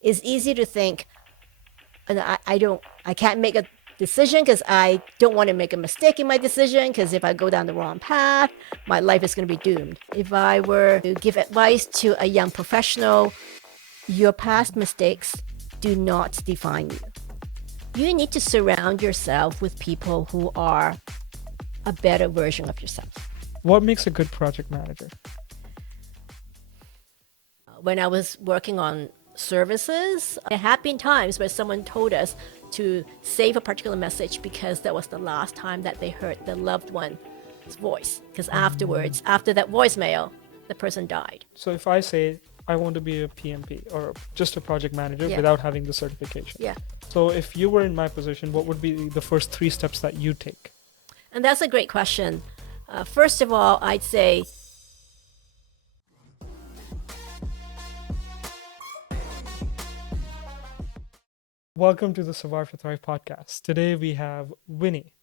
it's easy to think, and I can't make a decision because I don't want to make a mistake in my decision, because if I go down the wrong path, my life is going to be doomed. If I were to give advice to a young professional, your past mistakes do not define you. You need to surround yourself with people who are a better version of yourself. What makes a good project manager? When I was working on services, there have been times where someone told us to save a particular message because that was the last time that they heard their loved one's voice. Because afterwards, after that voicemail, the person died. So if I say I want to be a PMP or just a project manager Yeah. without having the certification. Yeah. So if you were in my position, what would be the first 3 steps that you take? And that's a great question. First of all, I'd say Welcome to the Survive to Thrive podcast. Today we have Winnie.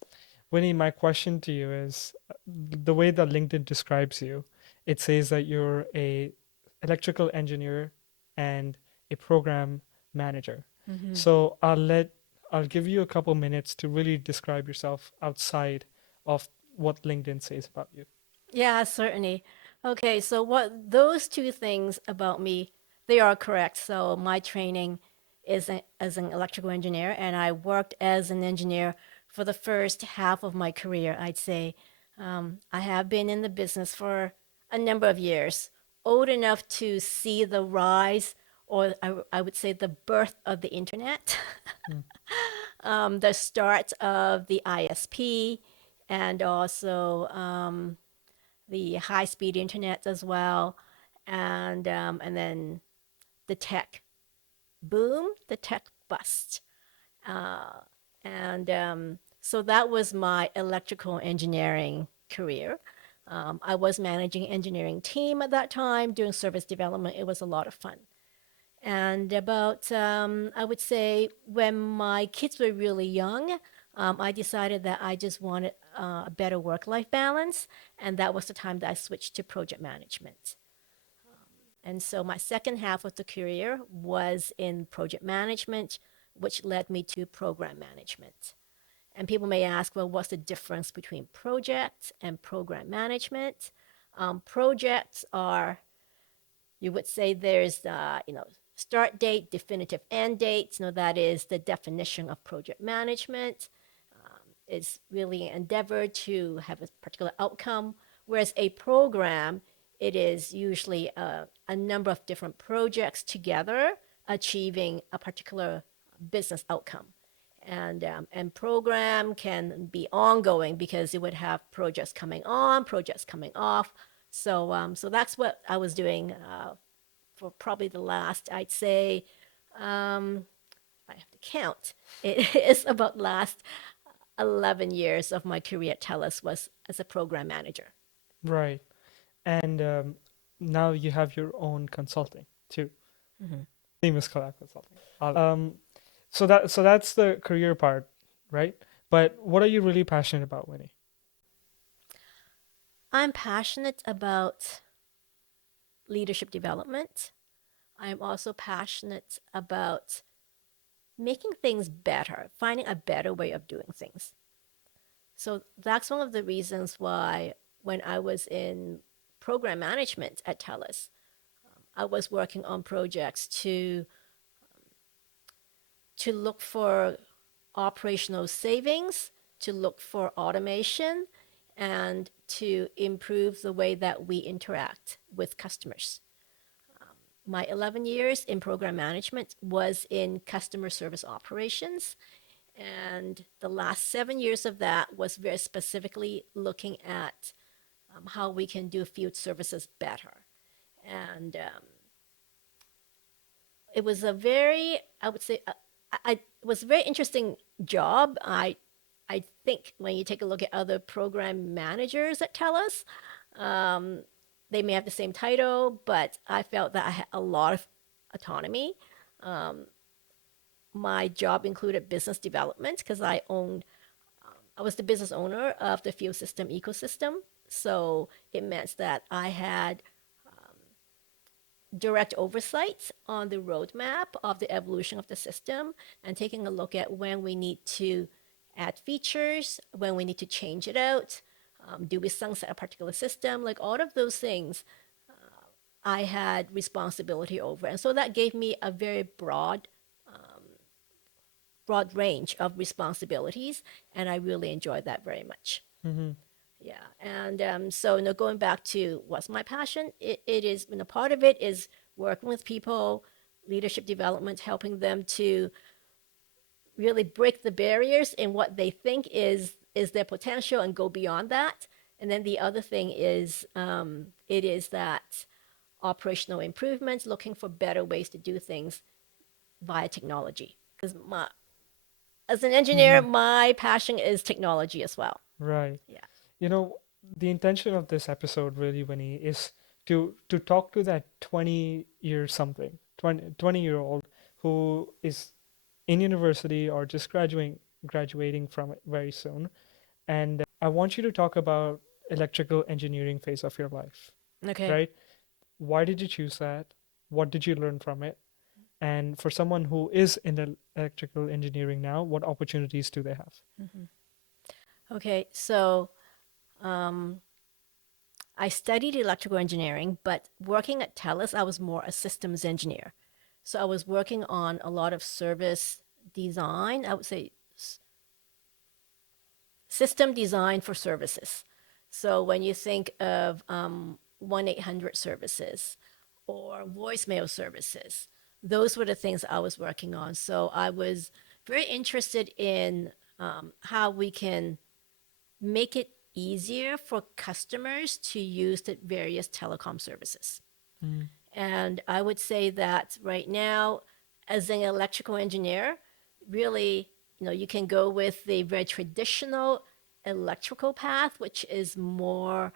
Winnie, my question to you is the way that LinkedIn describes you, it says that you're a electrical engineer and a program manager. So I'll give you a couple minutes to really describe yourself outside of what LinkedIn says about you. yeah, certainly. Okay, so what those two things about me, they are correct. So my training is as an electrical engineer, and I worked as an engineer for the first half of my career, I'd say. I have been in the business for a number of years, old enough to see the rise, or I would say the birth of the internet, the start of the ISP, and also the high-speed internet as well, and then the tech boom, the tech bust, and so that was my electrical engineering career. I was managing engineering team at that time, doing service development. It was a lot of fun. And about, I would say, when my kids were really young, I decided that I just wanted a better work-life balance, and that was the time that I switched to project management. And so my second half of the career was in project management, which led me to program management. And people may ask, well, what's the difference between project and program management? Projects are, you would say there's the, start date, definitive end date. That is the definition of project management. It's really an endeavor to have a particular outcome, whereas a program, it is usually a number of different projects together achieving a particular business outcome. And program can be ongoing because you would have projects coming on, projects coming off. So that's what I was doing for probably the last, I'd say, I have to count. It is about last 11 years of my career at TELUS was as a program manager. Right. And now you have your own consulting too. Famous collab consulting. So that's the career part, right? But what are you really passionate about, Winnie? I'm passionate about leadership development. I'm also passionate about making things better, finding a better way of doing things. So that's one of the reasons why when I was in program management at TELUS, I was working on projects to look for operational savings, to look for automation, and to improve the way that we interact with customers. My 11 years in program management was in customer service operations, and the last 7 years of that was very specifically looking at how we can do field services better. And it was a very, I would say, it was a very interesting job. I think when you take a look at other program managers at TELUS, they may have the same title, but I felt that I had a lot of autonomy. My job included business development because I was the business owner of the fuel system ecosystem. So it meant that I had direct oversight on the roadmap of the evolution of the system and taking a look at when we need to add features, when we need to change it out, do we sunset a particular system, like all of those things I had responsibility over. And so that gave me a very broad range of responsibilities, and I really enjoyed that very much. Mm-hmm. Yeah, and so going back to what's my passion, it is part of it is working with people, leadership development, helping them to really break the barriers in what they think is their potential and go beyond that. And then the other thing is it is that operational improvements, looking for better ways to do things via technology. Because as an engineer, Mm-hmm. my passion is technology as well. Right. Yeah. You know, the intention of this episode really, Winnie, is to talk to that 20-year something, 20-year-old who is in university or just graduating from it very soon. And I want you to talk about electrical engineering phase of your life, Okay. right? Why did you choose that? What did you learn from it? And for someone who is in the electrical engineering now, what opportunities do they have? Mm-hmm. Okay. So um, I studied electrical engineering, but working at TELUS, I was more a systems engineer. So I was working on a lot of service design. I would say system design for services. So when you think of 1-800 services or voicemail services, those were the things I was working on. So I was very interested in how we can make it easier for customers to use the various telecom services. Mm, And I would say that right now, as an electrical engineer, really, you can go with the very traditional electrical path, which is more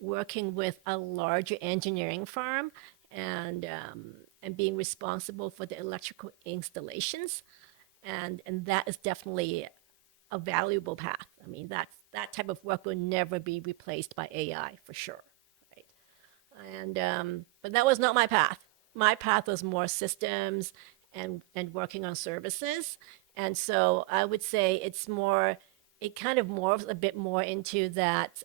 working with a larger engineering firm and being responsible for the electrical installations. And that is definitely a valuable path. I mean, that type of work will never be replaced by AI for sure, right? And but that was not my path. My path was more systems and working on services. And so I would say it kind of morphs a bit more into that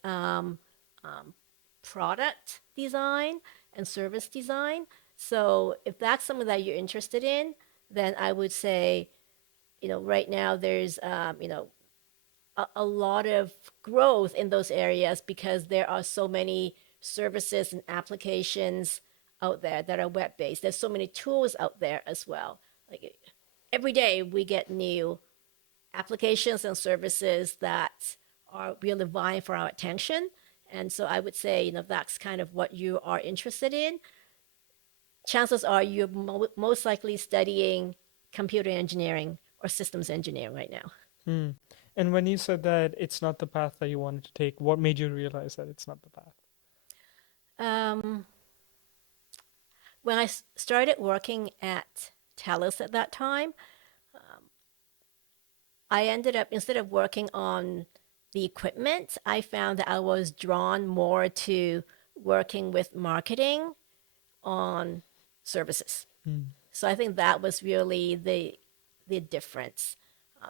product design and service design. So if that's something that you're interested in, then I would say, right now there's, a lot of growth in those areas because there are so many services and applications out there that are web based. There's so many tools out there as well. Like every day we get new applications and services that are really vying for our attention. And so I would say, if that's kind of what you are interested in, chances are you're most likely studying computer engineering or systems engineering right now. mm. And when you said that it's not the path that you wanted to take, what made you realize that it's not the path? Um, when I started working at TELUS at that time, I ended up, instead of working on the equipment, I found that I was drawn more to working with marketing on services. Mm, So I think that was really the difference.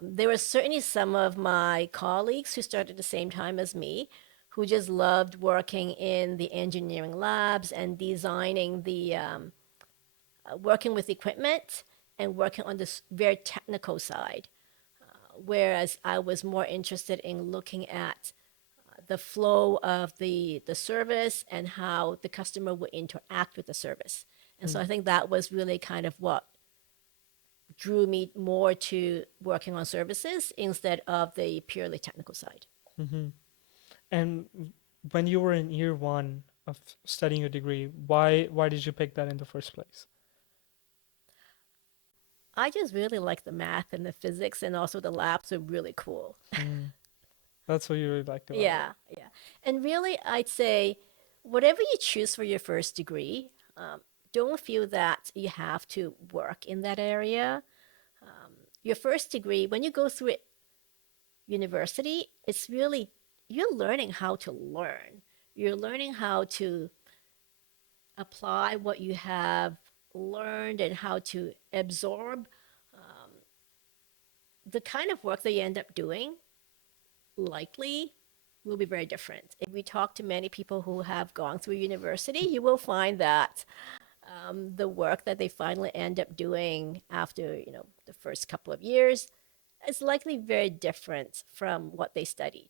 There were certainly some of my colleagues who started at the same time as me who just loved working in the engineering labs and designing working with equipment and working on this very technical side. Whereas I was more interested in looking at the flow of the service and how the customer would interact with the service. And so mm, I think that was really kind of what drew me more to working on services instead of the purely technical side. mm-hmm. And when you were in year one of studying your degree, why did you pick that in the first place? I just really like the math and the physics, and also the labs are really cool. Mm, that's what you really liked about it. Yeah, yeah. And really, I'd say whatever you choose for your first degree, don't feel that you have to work in that area. Your first degree, when you go through it, university, it's really, you're learning how to learn. You're learning how to apply what you have learned and how to absorb, the kind of work that you end up doing likely will be very different. If we talk to many people who have gone through university, you will find that the work that they finally end up doing after the first couple of years is likely very different from what they studied.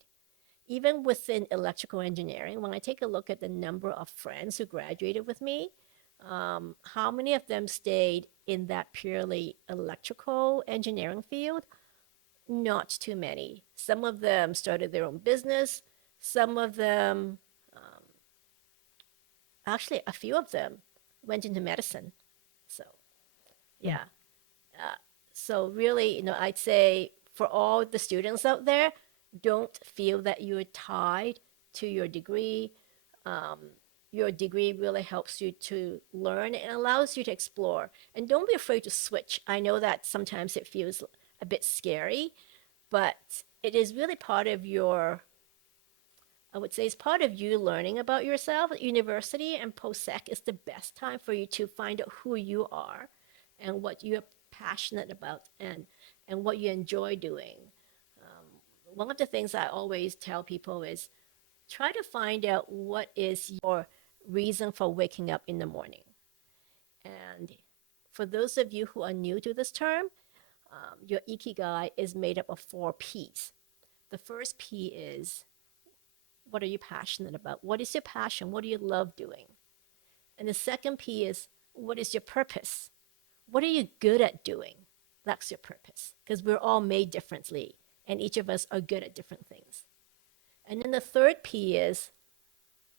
Even within electrical engineering, when I take a look at the number of friends who graduated with me, how many of them stayed in that purely electrical engineering field? Not too many. Some of them started their own business. Some of them, actually, a few of them went into medicine. So, Mm. yeah. So, really, I'd say for all the students out there, don't feel that you're tied to your degree. Your degree really helps you to learn and allows you to explore. And don't be afraid to switch. I know that sometimes it feels a bit scary, but it is really part of your, I would say, it's part of you learning about yourself. University and post-sec is the best time for you to find out who you are and what you're passionate about and what you enjoy doing. One of the things I always tell people is try to find out what is your reason for waking up in the morning. And for those of you who are new to this term, your ikigai is made up of 4 P's. The first P is, what are you passionate about? What is your passion? What do you love doing? And the second P is, what is your purpose? What are you good at doing? That's your purpose, because we're all made differently and each of us are good at different things. And then the third P is,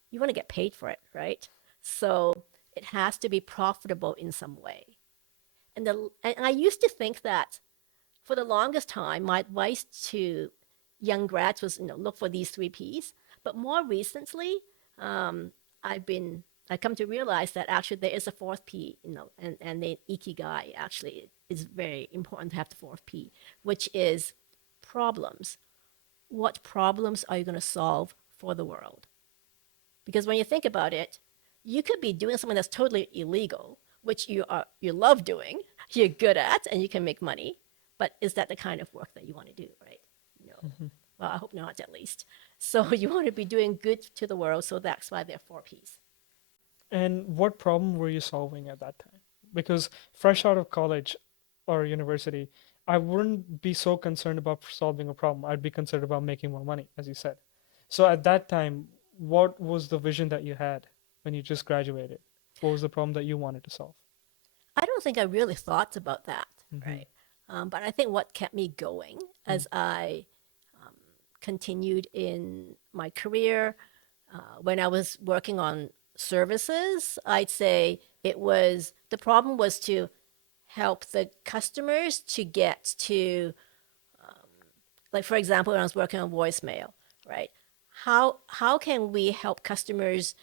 you want to get paid for it, right? So it has to be profitable in some way. And I used to think that for the longest time, my advice to young grads was, look for these 3 Ps. But more recently, um, I come to realize that actually there is a fourth P, and the ikigai actually is very important to have the fourth P, which is problems. What problems are you going to solve for the world? Because when you think about it, you could be doing something that's totally illegal, which you love doing, you're good at, and you can make money. But is that the kind of work that you want to do, right? No. Mhm. Well, I hope not, at least. So you want to be doing good to the world. So that's why there are 4 Ps. And what problem were you solving at that time? Because fresh out of college or university, I wouldn't be so concerned about solving a problem. I'd be concerned about making more money, as you said. So at that time, what was the vision that you had when you just graduated? What was the problem that you wanted to solve? I don't think I really thought about that, Mm-hmm. right? But I think what kept me going as I continued in my career, when I was working on services, I'd say the problem was to help the customers to get to, like, for example, when I was working on voicemail, right? How can we help customers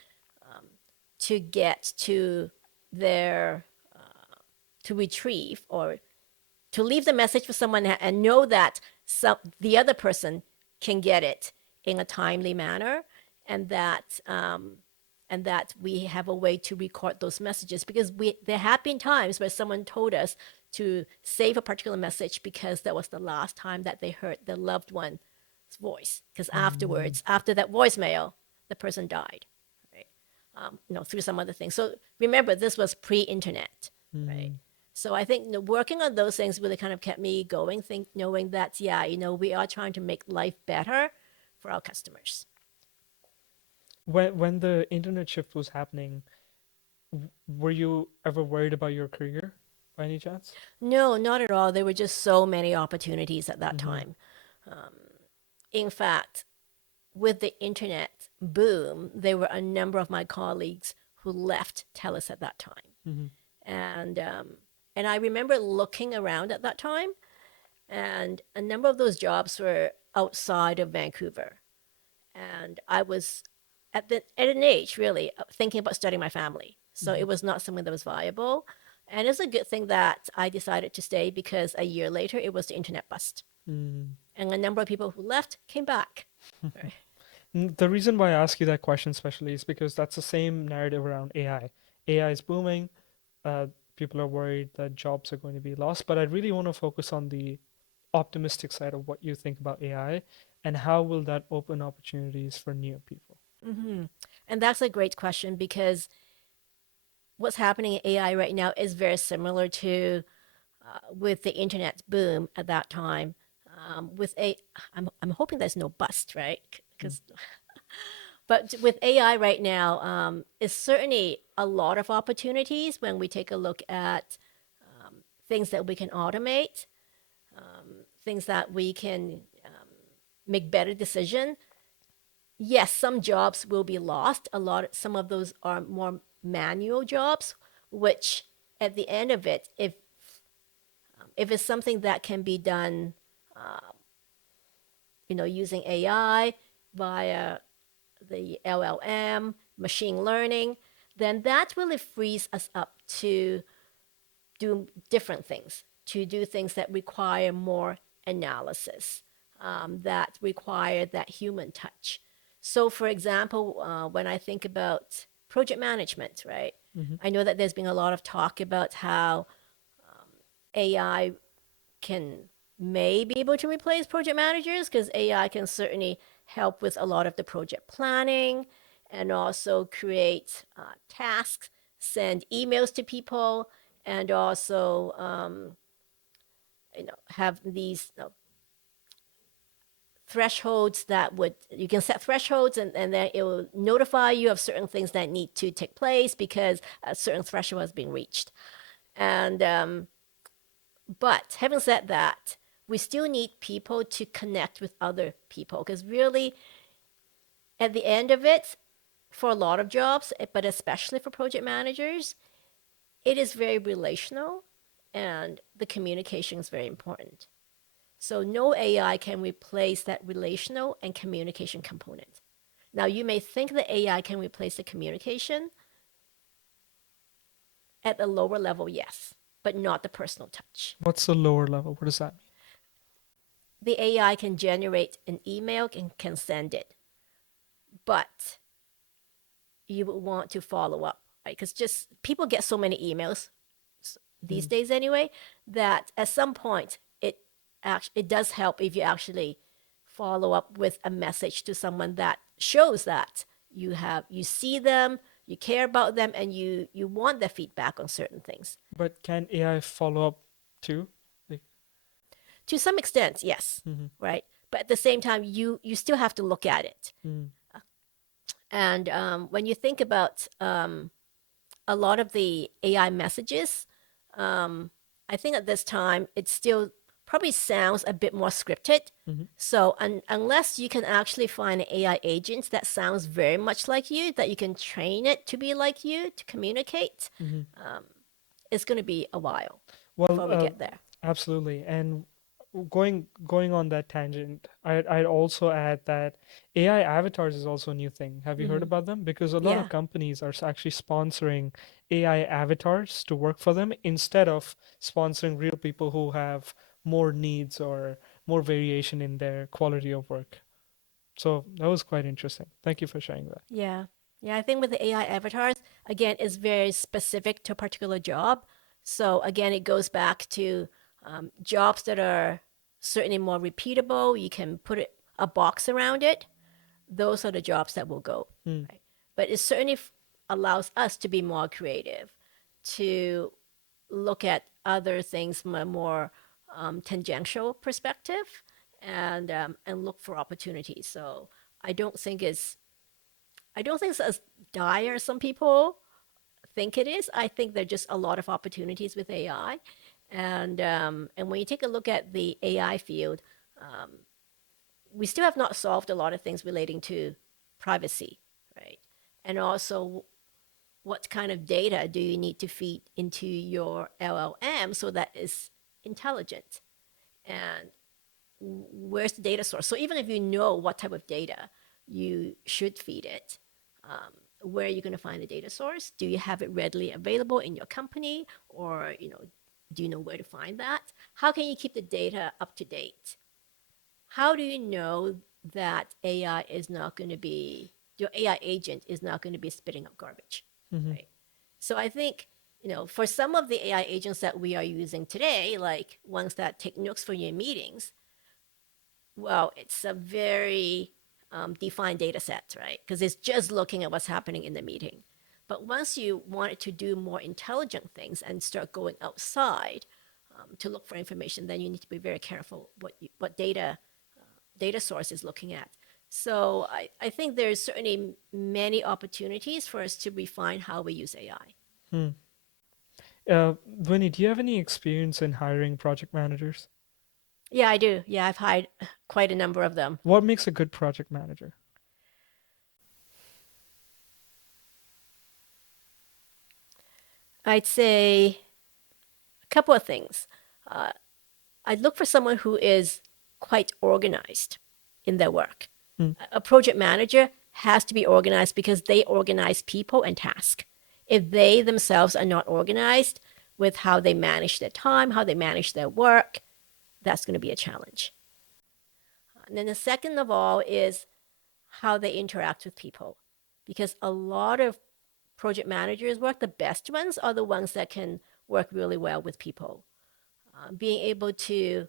to get to their, to retrieve or to leave the message for someone and know that the other person can get it in a timely manner, and that we have a way to record those messages, because there have been times where someone told us to save a particular message because that was the last time that they heard their loved one's voice, because Mm-hmm. afterwards, after that voicemail, the person died, right? Through some other thing. So remember, this was pre-internet, right? So I think working on those things really kind of kept me going, knowing that, yeah, we are trying to make life better for our customers. When the internet shift was happening, were you ever worried about your career by any chance? No, not at all. There were just so many opportunities at that Mm-hmm. time. In fact, with the internet boom, there were a number of my colleagues who left TELUS at that time. Mm-hmm. And, um, and I remember looking around at that time, and a number of those jobs were outside of Vancouver. And I was at an age really thinking about starting my family. So Mm-hmm. it was not something that was viable. And it's a good thing that I decided to stay, because a year later it was the internet bust. Mm. And a number of people who left came back. The reason why I ask you that question especially is because that's the same narrative around AI. AI is booming. Uh, People are worried that jobs are going to be lost. But I really want to focus on the optimistic side of what you think about AI and how will that open opportunities for new people. Hmm. And that's a great question because what's happening in AI right now is very similar to with the internet boom at that time. I'm hoping there's no bust, right? Mm. Because but with AI right now, it's certainly a lot of opportunities when we take a look at things that we can automate, things that we can make better decision. Yes, some jobs will be lost. Some of those are more manual jobs, which at the end of it, if it's something that can be done, using AI via the LLM, machine learning, then that really frees us up to do different things, to do things that require more analysis, that require that human touch. So, for example, when I think about project management, right? Mm-hmm. I know that there's been a lot of talk about how AI may be able to replace project managers because AI can certainly help with a lot of the project planning and also create tasks, send emails to people, and also have these thresholds that would you can set thresholds and then it will notify you of certain things that need to take place because a certain threshold has been reached. And but having said that, we still need people to connect with other people because really, at the end of it, for a lot of jobs, but especially for project managers, it is very relational and the communication is very important. So, no AI can replace that relational and communication component. Now, you may think that AI can replace the communication at a lower level, yes, but not the personal touch. What's the lower level? What does that mean? The AI can generate an email and can send it, but you would want to follow up, right? Because just people get so many emails these Mm. days anyway that at some point it does help if you actually follow up with a message to someone that shows that you see them, you care about them, and you want their feedback on certain things. But can AI follow up too? Like, To some extent, yes, mm-hmm. right. But at the same time, you still have to look at it. Mm. And when you think about a lot of the AI messages, I think at this time it still probably sounds a bit more scripted. Mm-hmm. So unless you can actually find an AI agent that sounds very much like you, that you can train it to be like you to communicate, Mm-hmm. it's going to be a while Well, before we get there. absolutely. And going on that tangent, I'd also add that AI avatars is also a new thing. Have you heard Hmm. about them? Because a lot of Yeah. companies are actually sponsoring AI avatars to work for them instead of sponsoring real people who have more needs or more variation in their quality of work. So that was quite interesting. Thank you for sharing that. Yeah. Yeah, I think with the AI avatars, again, it's very specific to a particular job. So again, it goes back to jobs that are certainly more repeatable. You can put a box around it. Those are the jobs that will go. Hmm. Right? But it certainly allows us to be more creative, to look at other things from a more tangential perspective, and look for opportunities. So I don't think it's I don't think it's as dire as some people think it is. I think there are just a lot of opportunities with AI, and when you take a look at the AI field, we still have not solved a lot of things relating to privacy, right? And also, what kind of data do you need to feed into your LLM so that is intelligent? And where's the data source? So even if you know what type of data you should feed it, where are you going to find the data source? Do you have it readily available in your company, or do you know where to find that? How can you keep the data up to date? How do you know that your AI agent is not going to be spitting up garbage, Mm-hmm. right? So I think, for some of the AI agents that we are using today, like ones that take notes for your meetings, well, it's a very defined data set, right? Because it's just looking at what's happening in the meeting. But once you want it to do more intelligent things and start going outside to look for information, then you need to be very careful what data source is looking at. So I think there's certainly many opportunities for us to refine how we use AI. Hmm. Winnie, do you have any experience in hiring project managers? Yeah, I do. Yeah, I've hired quite a number of them. What makes a good project manager? I'd say a couple of things. Uh, I'd look for someone who is quite organized in their work. Hmm. A project manager has to be organized because they organize people and tasks. If they themselves are not organized with how they manage their time, how they manage their work, that's going to be a challenge. And then the second of all is how they interact with people. Because a lot of project managers work, the best ones are the ones that can work really well with people. Being able to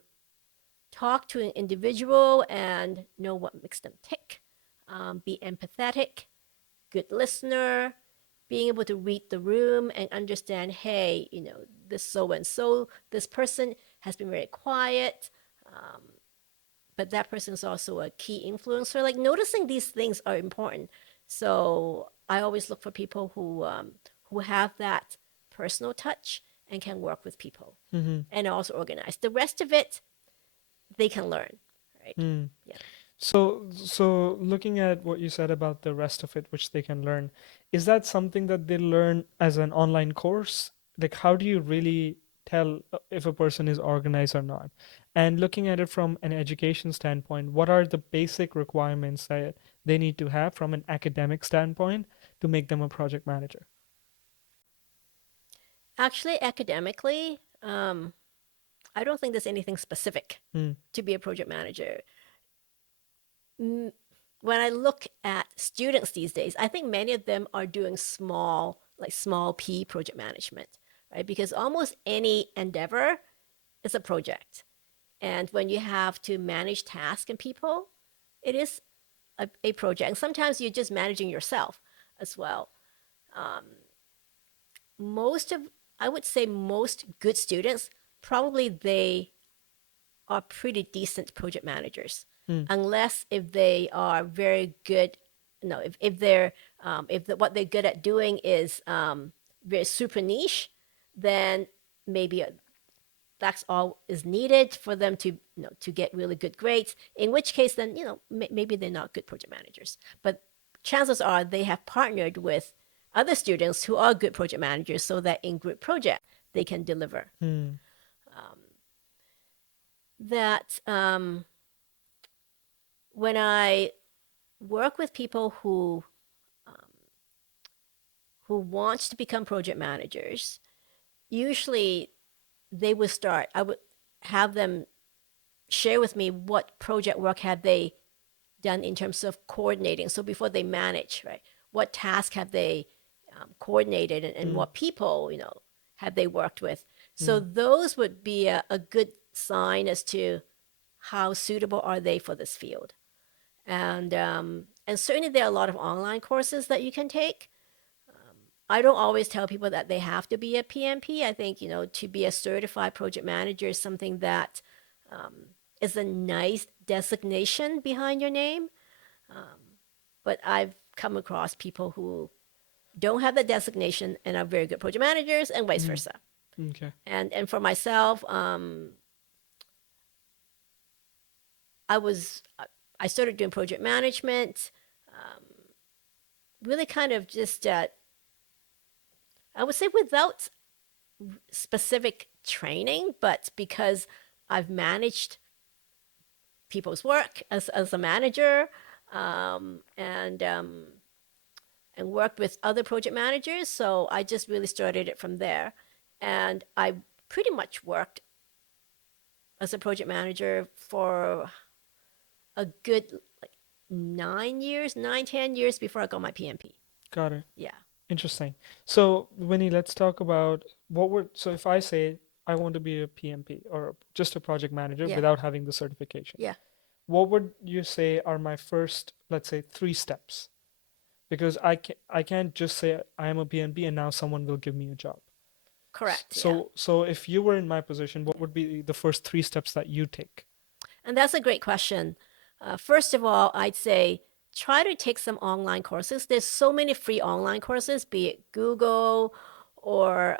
talk to an individual and know what makes them tick, be empathetic, good listener, being able to read the room and understand, hey, this so and so, this person has been very quiet, but that person is also a key influencer. Like noticing these things are important. So I always look for people who have that personal touch and can work with people Mm-hmm. and also organize. The rest of it, they can learn, right? Hmm. Yeah. So looking at what you said about the rest of it, which they can learn, is that something that they learn as an online course? Like, how do you really tell if a person is organized or not? And looking at it from an education standpoint, what are the basic requirements that they need to have from an academic standpoint to make them a project manager? Actually, academically, I don't think there's anything specific Hmm. to be a project manager. When I look at students these days, I think many of them are doing small P project management, right? Because almost any endeavor is a project. And when you have to manage tasks and people, it is a project. And sometimes you're just managing yourself as well. Um, most of, I would say most good students, probably they are pretty decent project managers, Hmm. unless if they are very good. No, if they're what they're good at doing is very super niche, then maybe that's all is needed for them to to get really good grades. In which case, then maybe they're not good project managers. But chances are they have partnered with other students who are good project managers, so that in group project they can deliver. Hmm. That when I work with people who want to become project managers, usually they would start. I would have them share with me what project work have they done in terms of coordinating. So before they manage, right? What task have they coordinated, and Hmm. what people have they worked with? So Hmm. those would be a good sign as to how suitable are they for this field. And certainly there are a lot of online courses that you can take. I don't always tell people that they have to be a PMP. I think to be a certified project manager is something that is a nice designation behind your name. But I've come across people who don't have the designation and are very good project managers, and vice Hmm. versa. Okay. And for myself, I was I started doing project management, really kind of just I would say without specific training, but because I've managed people's work as a manager, and worked with other project managers. So I just really started it from there. And I pretty much worked as a project manager for a good like 9 years, 9, 10 years before I got my PMP. Got it. Yeah. Interesting. So, Winnie, let's talk about so if I say I want to be a PMP or just a project manager Yeah, without having the certification, yeah, what would you say are my first, let's say, 3 steps? Because I can't just say I am a PMP and now someone will give me a job. correct. Yeah. So if you were in my position, what would be the first 3 steps that you take? And that's a great question. First of all, I'd say try to take some online courses. There's so many free online courses, be it Google or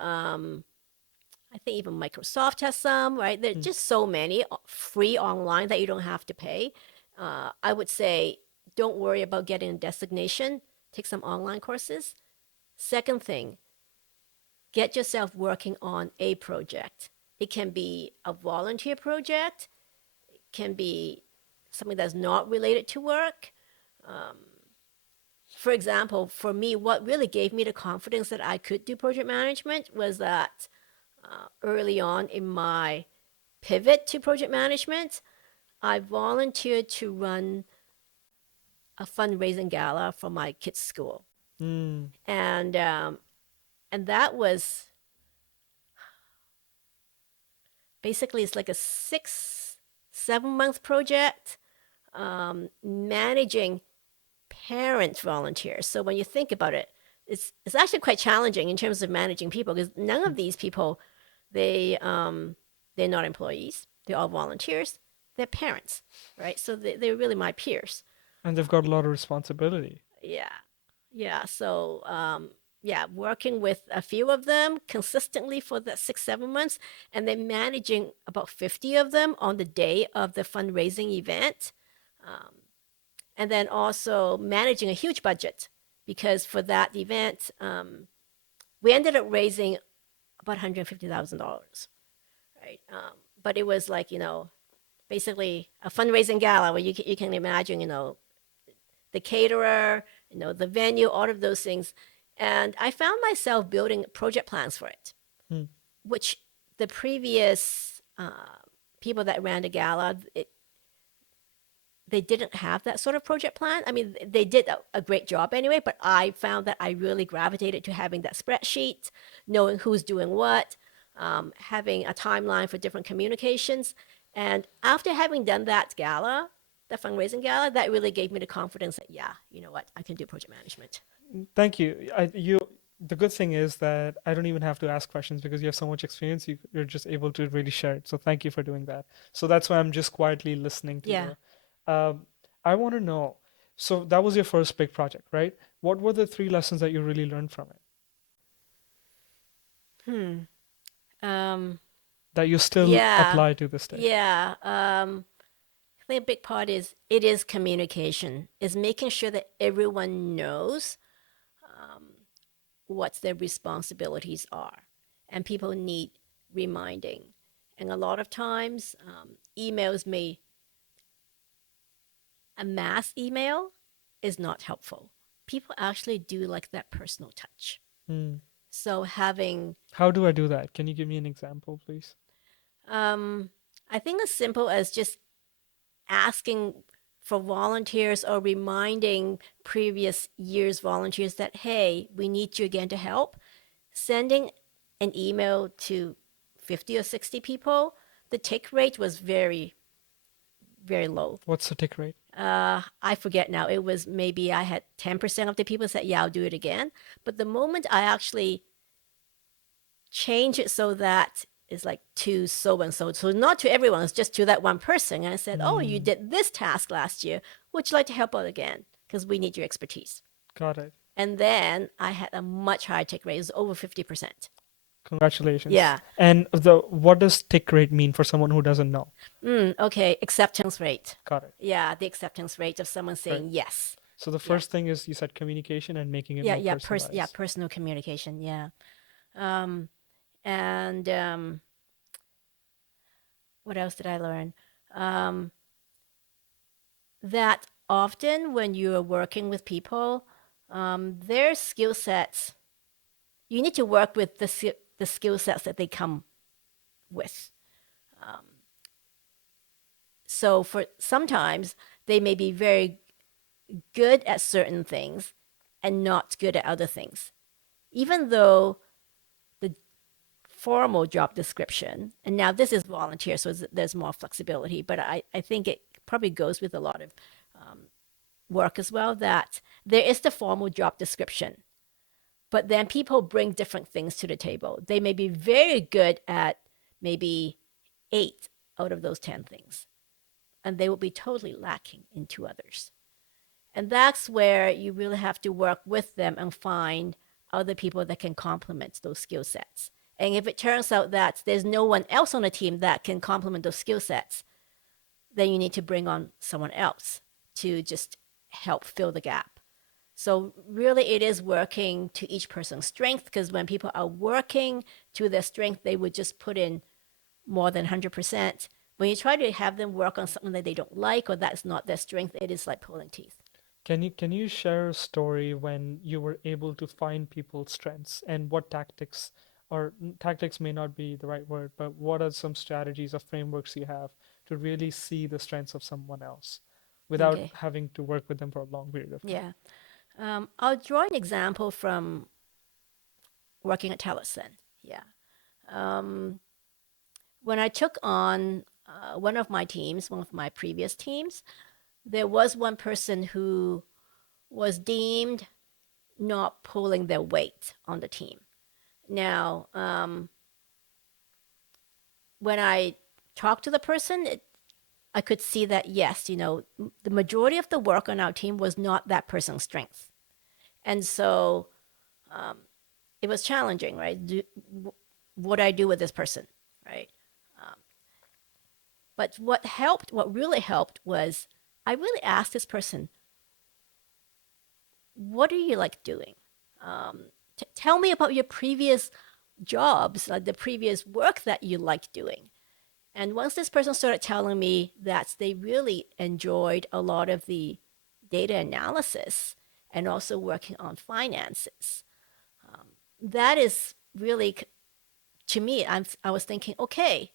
I think even Microsoft has some, right? There's Hmm. just so many free online that you don't have to pay. I would say don't worry about getting a designation. Take some online courses. Second thing, get yourself working on a project. It can be a volunteer project, can be something that's not related to work. Um, for example, for me, what really gave me the confidence that I could do project management was that early on in my pivot to project management, I volunteered to run a fundraising gala for my kids' school, Hmm. and um, and that was basically it's like a 6 7 month project, managing parent volunteers. So when you think about it, it's actually quite challenging in terms of managing people because none of these people they're not employees. They're all volunteers. They're parents, right? So they're really my peers. And they've got a lot of responsibility. Yeah, yeah. So yeah, working with a few of them consistently for the 6 7 months, and then managing about 50 of them on the day of the fundraising event. Um, and then also managing a huge budget because for that event, we ended up raising about $150,000, right? But it was like, basically a fundraising gala where you can imagine, the caterer, the venue, all of those things. And I found myself building project plans for it, Hmm. which the previous people that ran the gala, they didn't have that sort of project plan. I mean, they did a great job anyway, but I found that I really gravitated to having that spreadsheet, knowing who's doing what, having a timeline for different communications. And after having done that gala, the fundraising gala, that really gave me the confidence that, yeah, you know what, I can do project management. Thank you. The good thing is that I don't even have to ask questions because you have so much experience. You're just able to really share it. So thank you for doing that. So that's why I'm just quietly listening to Yeah. you. Um, I want to know. So that was your first big project, right? What were the 3 lessons that you really learned from it Hmm. Um, that you still yeah. apply to this day? Yeah. I think a big part is it is communication, is making sure that everyone knows um, what their responsibilities are. And people need reminding. And a lot of times, emails a mass email is not helpful. People actually do like that personal touch. Hmm. So having, How do I do that? Can you give me an example, please? um, I think as simple as just asking for volunteers or reminding previous year's volunteers that, hey, we need you again to help. Sending an email to 50 or 60 people, the tick rate was very, very low. What's the tick rate? I forget now. It was maybe I had 10% of the people said, yeah, I'll do it again. But the moment I actually change it so that it's like to so and so, so not to everyone, it's just to that one person. And I said, oh, you Hmm. did this task last year. Would you like to help out again? Because we need your expertise. Got it. And then I had a much higher tick rate. It was over 50%. Congratulations. Yeah. And what does tick rate mean for someone who doesn't know? Okay. Acceptance rate. Got it. Yeah. The acceptance rate of someone Right. saying yes. So the Yeah. first thing is you said communication and making it Yeah. more Yeah. personalized. Personal communication. Yeah. Um, and what else did I learn? Um, that often when you are working with people, their skill sets, you need to work with the skill sets that they come with. Um, so for sometimes they may be very good at certain things and not good at other things. even though the formal job description, and now this is volunteer, so there's more flexibility, but I think it probably goes with a lot of work as well, that there is the formal job description, but then people bring different things to the table. They may be very good at maybe 8 out of those 10 things, and they will be totally lacking in 2 others. And that's where you really have to work with them and find other people that can complement those skill sets. And if it turns out that there's no one else on the team that can complement those skill sets, then you need to bring on someone else to just help fill the gap. So really it is working to each person's strength, because when people are working to their strength, they would just put in more than 100%. When you try to have them work on something that they don't like or that's not their strength, it is like pulling teeth. Can you share a story when you were able to find people's strengths and what tactics, or tactics may not be the right word, but what are some strategies or frameworks you have to really see the strengths of someone else without Okay. having to work with them for a long period of time? Yeah. I'll draw an example from working at TELUS then. Yeah. Um, when I took on one of my teams, one of my previous teams, there was one person who was deemed not pulling their weight on the team. Now, when I talked to the person, I could see that yes, the majority of the work on our team was not that person's strength. And so it was challenging, right? What do I do with this person, right? But what really helped was I really asked this person, what do you like doing? Tell me about your previous jobs, like the previous work that you liked doing. And once this person started telling me that they really enjoyed a lot of the data analysis and also working on finances, that is really, to me, I was thinking, okay,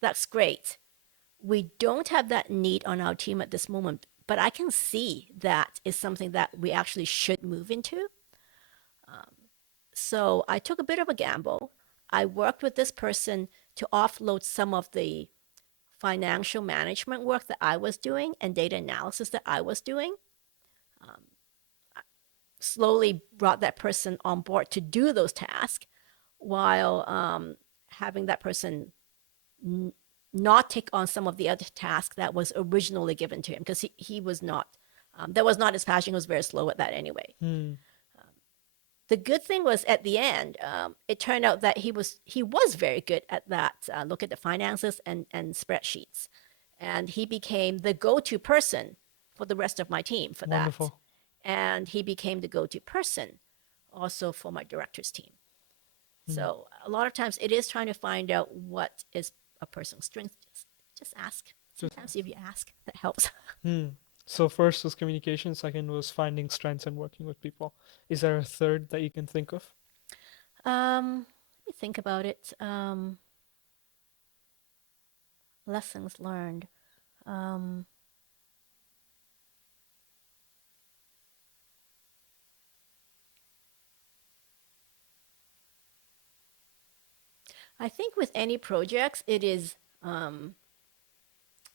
that's great. We don't have that need on our team at this moment, but I can see that is something that we actually should move into. So I took a bit of a gamble. I worked with this person to offload some of the financial management work that I was doing and data analysis that I was doing. Slowly brought that person on board to do those tasks while having that person not take on some of the other tasks that was originally given to him, because he was not, that was not his passion. He was very slow at that anyway. Hmm. The good thing was at the end, it turned out that he was very good at that. Look at the finances and spreadsheets, and he became the go-to person for the rest of my team for that. Wonderful. And he became the go-to person also for my director's team. Hmm. So a lot of times it is trying to find out what is a person's strength. Just ask. Just Sometimes if you ask, that helps. hmm. So first was communication, second was finding strengths and working with people. Is there a third that you can think of? Let me think about it. Lessons learned. Um, I think with any projects, it is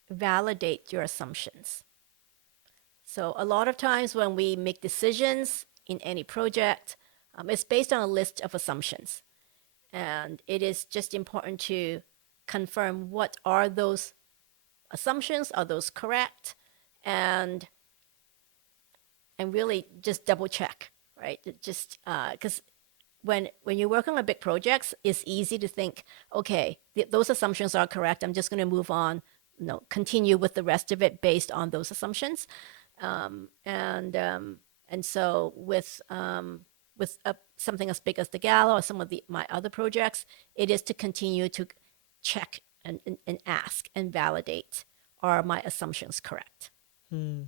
validate your assumptions. So a lot of times when we make decisions in any project, it's based on a list of assumptions. And it is just important to confirm what are those assumptions, are those correct, and really just double check, right? Just because when you work on a big projects, it's easy to think, okay, those assumptions are correct. I'm just going to move on, continue with the rest of it based on those assumptions. Um, and um, and so with something as big as the gala or some of my other projects, it is to continue to check and ask and validate, are my assumptions correct? Hmm.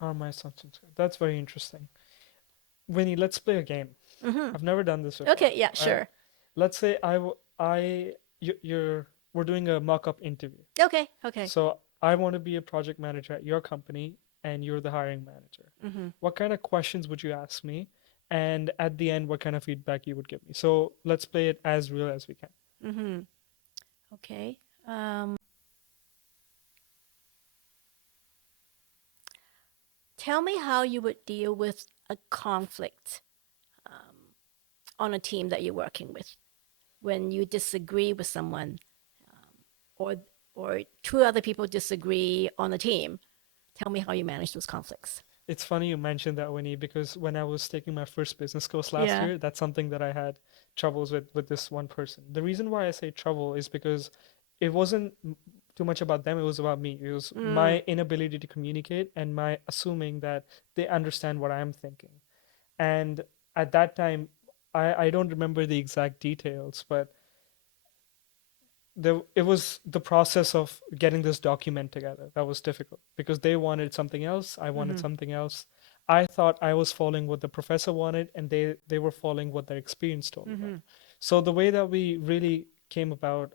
Are my assumptions good? That's very interesting. Winnie, let's play a game. Mm-hmm. I've never done this before, Okay, yeah, right? sure. Let's say we're doing a mock-up interview. Okay, okay. So I want to be a project manager at your company and you're the hiring manager. Mm-hmm. What kind of questions would you ask me? and at the end, what kind of feedback you would give me. So let's play it as real as we can. Mm-hmm. Okay. Tell me how you would deal with a conflict on a team that you're working with when you disagree with someone, or or two other people disagree on a team. Tell me how you manage those conflicts. It's funny you mentioned that, Winnie, because when I was taking my first business course last Yeah. year, that's something that I had troubles with this one person. The reason why I say trouble is because it wasn't too much about them, it was about me. It was Mm, my inability to communicate and my assuming that they understand what I'm thinking. And at that time, I don't remember the exact details, but it was the process of getting this document together that was difficult because they wanted something else, I wanted mm-hmm, something else. I thought I was following what the professor wanted, and they were following what their experience told mm-hmm. them. So the way that we really came about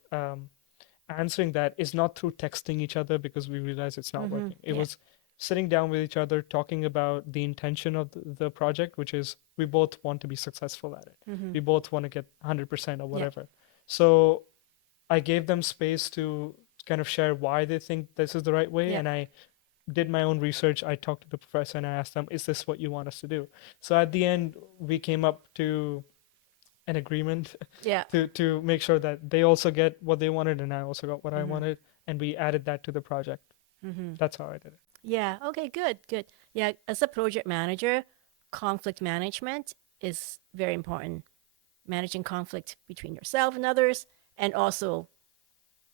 answering that is not through texting each other because we realized it's not Mm-hmm. working. It Yeah. was sitting down with each other, talking about the intention of the project, which is we both want to be successful at it. Mm-hmm. We both want to get 100% or Yeah. whatever. So I gave them space to kind of share why they think this is the right way, Yeah. and I did my own research. I talked to the professor and I asked them, "Is this what you want us to do?" So at the end, we came up to an agreement Yeah. to make sure that they also get what they wanted and I also got what I Mm-hmm. wanted, and we added that to the project. Mm-hmm. That's how I did it. Yeah. Okay. Good. Good. Yeah. As a project manager, conflict management is very important. Managing conflict between yourself and others, and also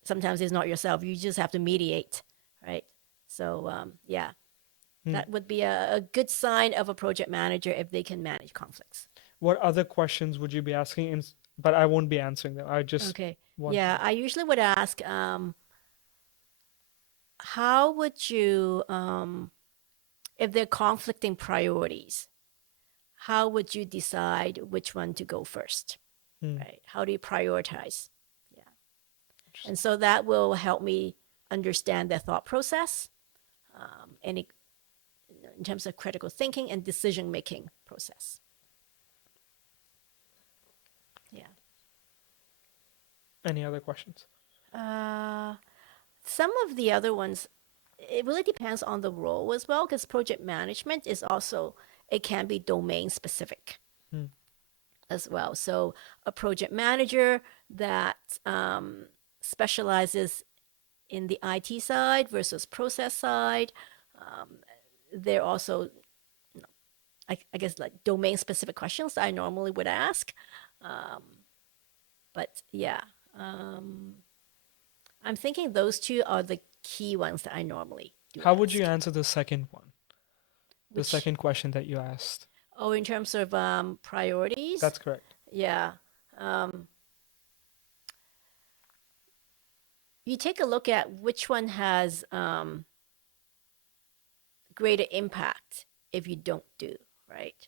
sometimes it's not yourself. You just have to mediate, right? So yeah, Hmm. that would be a good sign of a project manager if they can manage conflicts. What other questions would you be asking? But I won't be answering them. I just Okay. want to Yeah, know. I usually would ask, how would you, if they're conflicting priorities, how would you decide which one to go first, Hmm. right? How do you prioritize? Yeah. Interesting. And so that will help me understand their thought process, and in terms of critical thinking and decision making process. Yeah. Any other questions? Uh, some of the other ones, it really depends on the role as well, because project management is also, it can be domain specific Hmm. as well. So a project manager that specializes in the IT side versus process side, um, they're also, I guess, like domain specific questions that I normally would ask. Um, but yeah, um, I'm thinking those two are the key ones that I normally do How would you ask. answer the second one? The Which, second question that you asked. oh, in terms of priorities, That's correct. yeah. Um, you take a look at which one has greater impact if you don't do, right?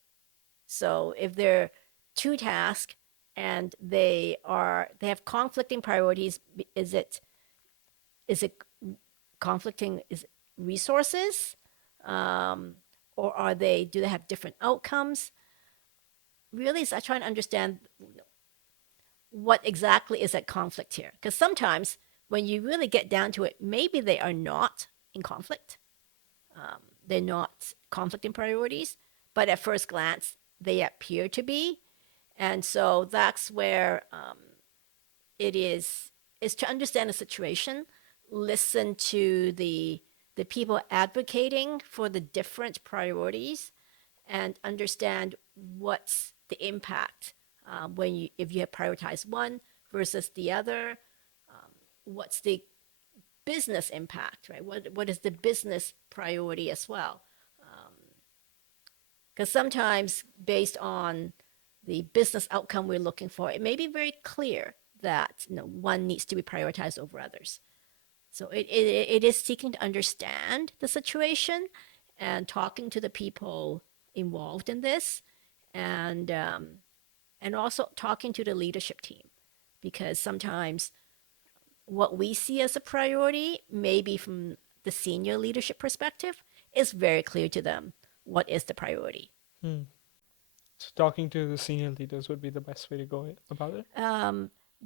So if there are two tasks and they have conflicting priorities, is it conflicting is resources, um, or do they have different outcomes? Really, so I try to understand what exactly is at conflict here, because sometimes when you really get down to it, maybe they are not in conflict. They're not conflicting priorities, but at first glance they appear to be, and so that's where it is to understand the situation, listen to the people advocating for the different priorities, and understand what's the impact when you if you have prioritized one versus the other. What's the business impact, right? What is the business priority as well? Because sometimes based on the business outcome we're looking for, it may be very clear that one needs to be prioritized over others. So it is seeking to understand the situation and talking to the people involved in this, and and also talking to the leadership team, because sometimes what we see as a priority, maybe from the senior leadership perspective, is very clear to them what is the priority. Hmm. So talking to the senior leaders would be the best way to go about it,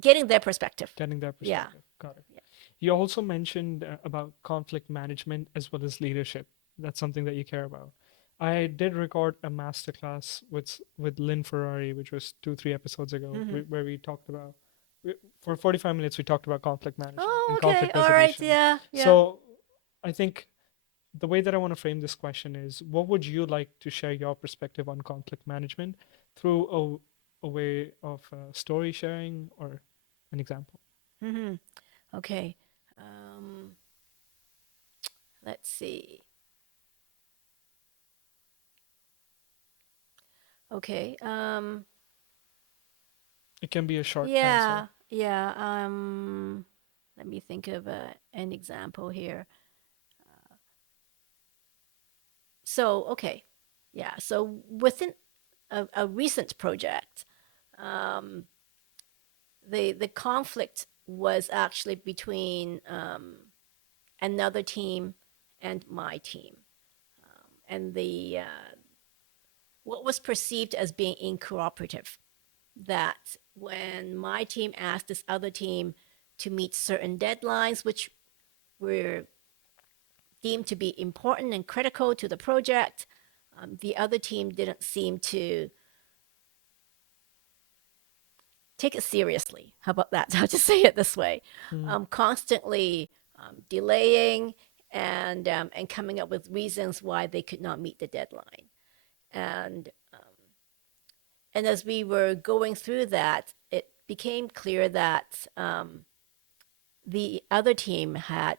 Getting their perspective. getting their Yeah. perspective. Got it. Yeah. You also mentioned about conflict management as well as leadership. That's something that you care about. I did record a masterclass with Lynn Ferrari, which was 2, 3 episodes ago, Hmm. where we talked about for 45 minutes we talked about conflict management Oh, and okay. conflict All right. resolution. Yeah. Yeah. So I think the way that I want to frame this question is, what would you like to share your perspective on conflict management through a way of story sharing or an example? Hmm. Okay. Um, let's see. Okay. It can be a short answer. Yeah. Yeah. Let me think of an example here. So, okay. Yeah. So within a recent project, um, the conflict was actually between another team and my team, and the what was perceived as being incooperative. That when my team asked this other team to meet certain deadlines, which were deemed to be important and critical to the project, the other team didn't seem to take it seriously. How about that? I'll just say it this way. Mm. Constantly delaying and coming up with reasons why they could not meet the deadline. And and as we were going through that, it became clear that the other team had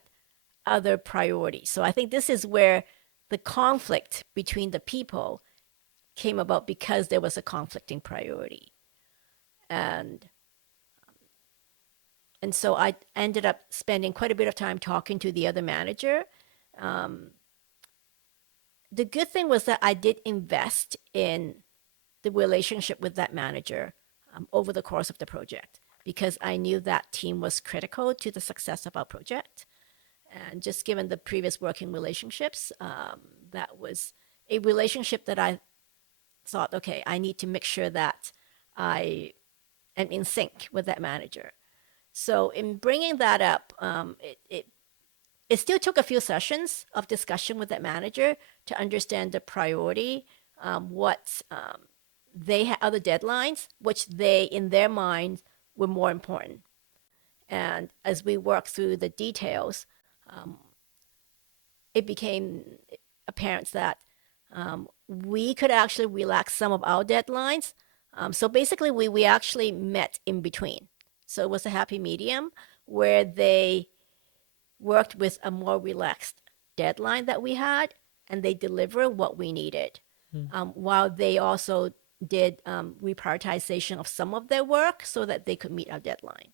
other priorities. So I think this is where the conflict between the people came about because there was a conflicting priority. And and so I ended up spending quite a bit of time talking to the other manager. Um, the good thing was that I did invest in the relationship with that manager over the course of the project because I knew that team was critical to the success of our project. And just given the previous working relationships, that was a relationship that I thought, okay, I need to make sure that I am in sync with that manager. So in bringing that up, it still took a few sessions of discussion with that manager to understand the priority, what they had other deadlines, which they, in their mind, were more important. And as we worked through the details, it became apparent that we could actually relax some of our deadlines. So basically, we actually met in between. So it was a happy medium where they worked with a more relaxed deadline that we had, and they delivered what we needed. Mm. While they also did reprioritization of some of their work so that they could meet our deadline.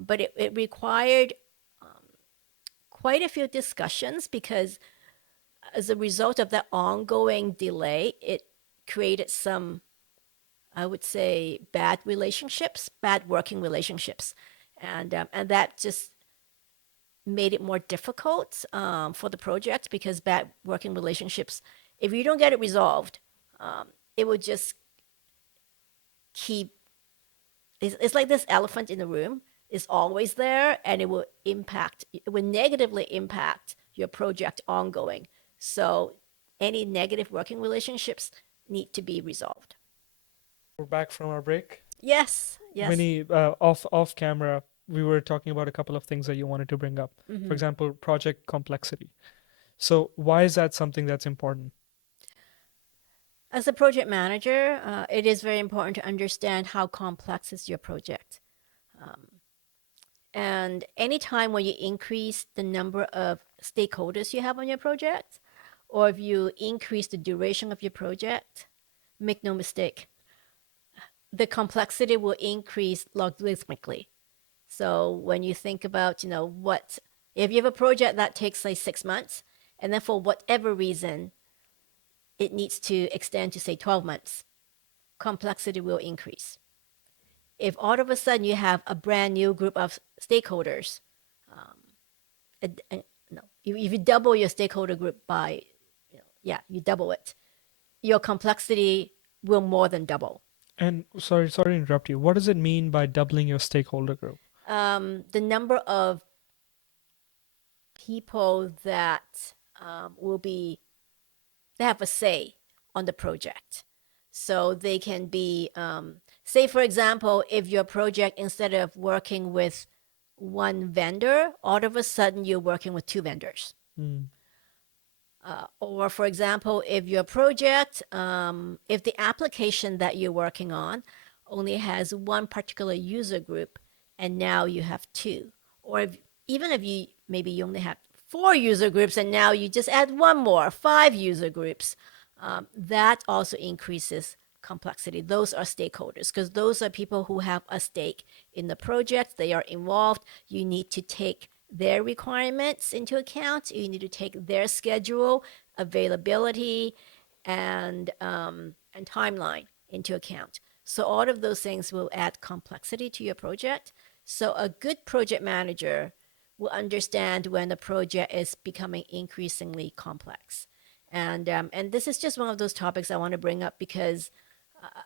But it required quite a few discussions because as a result of that ongoing delay, it created some, I would say, bad relationships, bad working relationships, and that just made it more difficult for the project because bad working relationships, if you don't get it resolved, it would just keep. It's like this elephant in the room is always there, and it will impact. It will negatively impact your project ongoing. So any negative working relationships need to be resolved. We're back from our break. Yes. Yes. Winnie, off camera, we were talking about a couple of things that you wanted to bring up. For Hmm. example, project complexity. So why is that something that's important? As a project manager, it is very important to understand how complex is your project. And anytime when you increase the number of stakeholders you have on your project, or if you increase the duration of your project, make no mistake, the complexity will increase logarithmically. So when you think about, what if you have a project that takes say 6 months, and then for whatever reason it needs to extend to say 12 months, complexity will increase. If all of a sudden you have a brand new group of stakeholders, no, if you double your stakeholder group by, yeah, you double it, your complexity will more than double. And sorry to interrupt you. What does it mean by doubling your stakeholder group? The number of people that will be they have a say on the project. So they can be, say, for example, if your project, instead of working with one vendor, all of a sudden you're working with two vendors. Mm. Or, for example, if your project, if the application that you're working on only has one particular user group and now you have two, or if, even if you maybe you only have four user groups and now you just add one more, five user groups, that also increases complexity. Those are stakeholders because those are people who have a stake in the project. They are involved. You need to take their requirements into account. You need to take their schedule, availability, and timeline into account. So all of those things will add complexity to your project. So a good project manager will understand when a project is becoming increasingly complex. And this is just one of those topics I want to bring up because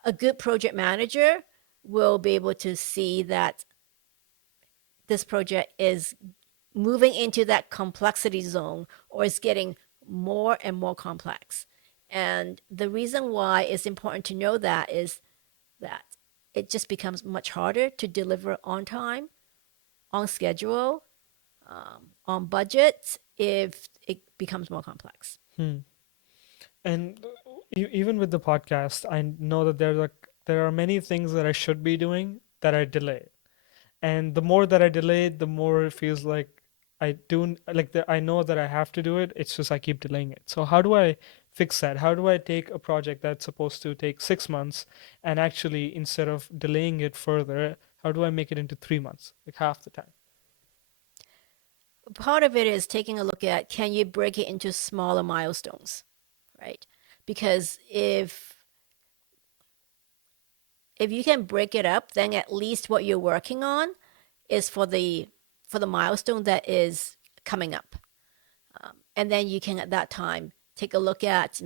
a good project manager will be able to see that this project is moving into that complexity zone or is getting more and more complex. And the reason why it's important to know that is that it just becomes much harder to deliver on time, on schedule, on budget if it becomes more complex. Hmm. And even with the podcast, I know that there are many things that I should be doing that I delay. And the more that I delay it, the more it feels like I do like I know that I have to do it. It's just I keep delaying it. So how do I fix that? How do I take a project that's supposed to take 6 months and actually instead of delaying it further, how do I make it into 3 months, like half the time? Part of it is taking a look at can you break it into smaller milestones, right? Because if you can break it up, then at least what you're working on is for the milestone that is coming up. And then you can at that time take a look at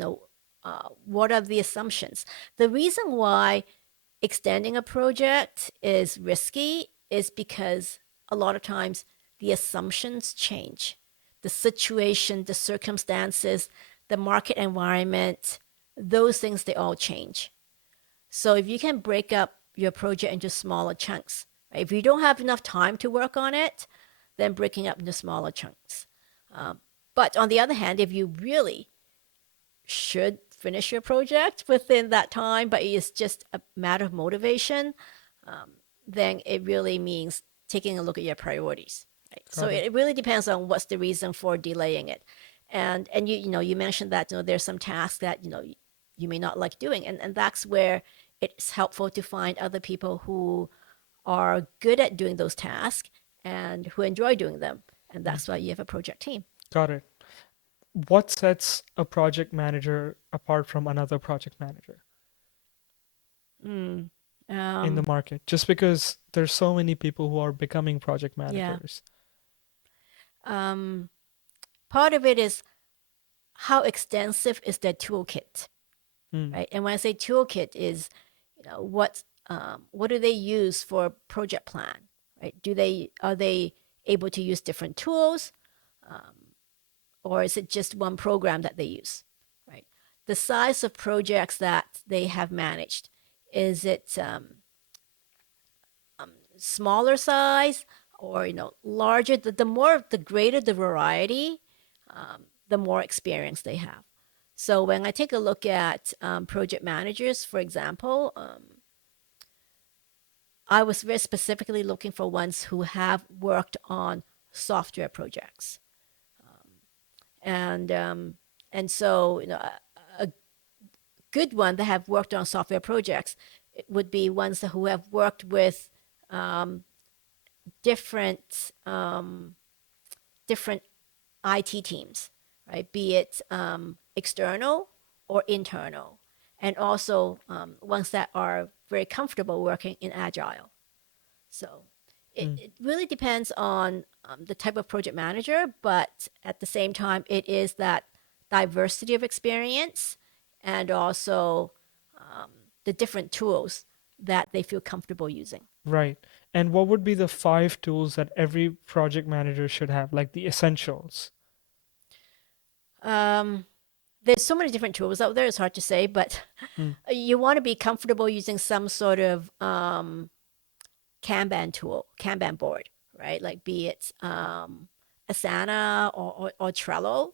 what are the assumptions. The reason why extending a project is risky is because a lot of times the assumptions change, the situation, the circumstances, the market environment, those things, they all change. So if you can break up your project into smaller chunks, right? If you don't have enough time to work on it, then breaking up into smaller chunks. But on the other hand, if you really should finish your project within that time, but it's just a matter of motivation, then it really means taking a look at your priorities. Right? So Got it. it really depends on what's the reason for delaying it. And you mentioned that there's some tasks that you may not like doing, and that's where it's helpful to find other people who are good at doing those tasks and who enjoy doing them, and Mm. that's why you have a project team. Got it. What sets a project manager apart from another project manager Mm. in the Um, market? Just because there's so many people who are becoming project yeah. managers. Um, Part of it is how extensive is their toolkit, Mm. right? And when I say toolkit is, what do they use for project plan, right? Are they able to use different tools, or is it just one program that they use, right? The size of projects that they have managed, is it smaller size or larger? The greater the variety, the more experience they have. So when I take a look at project managers, for example, I was very specifically looking for ones who have worked on software projects, and so a good one that have worked on software projects would be ones who have worked with different different IT teams, right? Be it external or internal, and also ones that are very comfortable working in agile. So Mm. it really depends on the type of project manager, but at the same time, it is that diversity of experience and also the different tools that they feel comfortable using. Right. And what would be the 5 tools that every project manager should have, like the essentials? Um, there's so many different tools out there, it's hard to say, but Hmm. you want to be comfortable using some sort of Kanban tool, Kanban board, right? Like be it Asana or Trello.